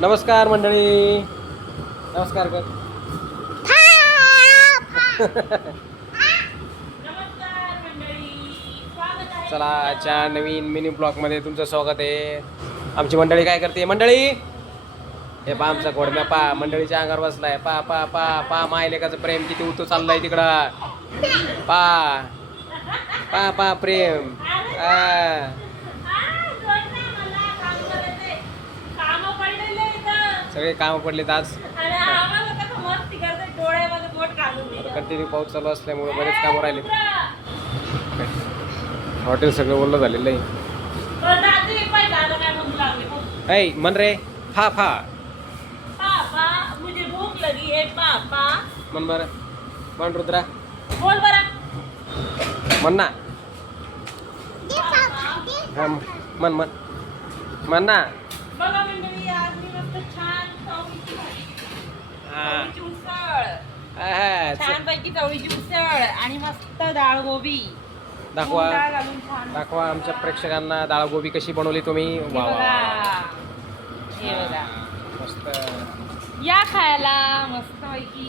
नमस्कार मंडळी, नमस्कार कर. चला आजच्या नवीन मिनी ब्लॉग मध्ये तुमचं स्वागत आहे. आमची मंडळी काय करते मंडळी? हे पा आमचा घोडम्या पा मंडळीच्या अंगावर बसलाय. पा पा पा पा मायलेकाचं प्रेम किती उतू चाललंय तिकडं. पा पा पा प्रेम. सगळे काम पडलेत आज. कंटिन्यू पाऊस चालू असल्यामुळे बरेच कामं राहिले. हॉटेल सगळं ओलं झालेलं आहे. मन रे फा फा मुझे भूख लगी है पापा. मन बरं मन रुद्रा बोल बरं. मन ना हा मन मन मन ना. बघा मंडळी, आज मी मस्त छान चवळीची भाजी, चवळीची उसळ, छान पैकी चवळीची उसळ आणि मस्त डाळ गोबी दाखवा डाळ घालून छान. दाखवा आमच्या प्रेक्षकांना डाळ गोबी कशी बनवली तुम्ही. हे वा वा बघा, हे बघा, मस्त. या खायला मस्त पैकी.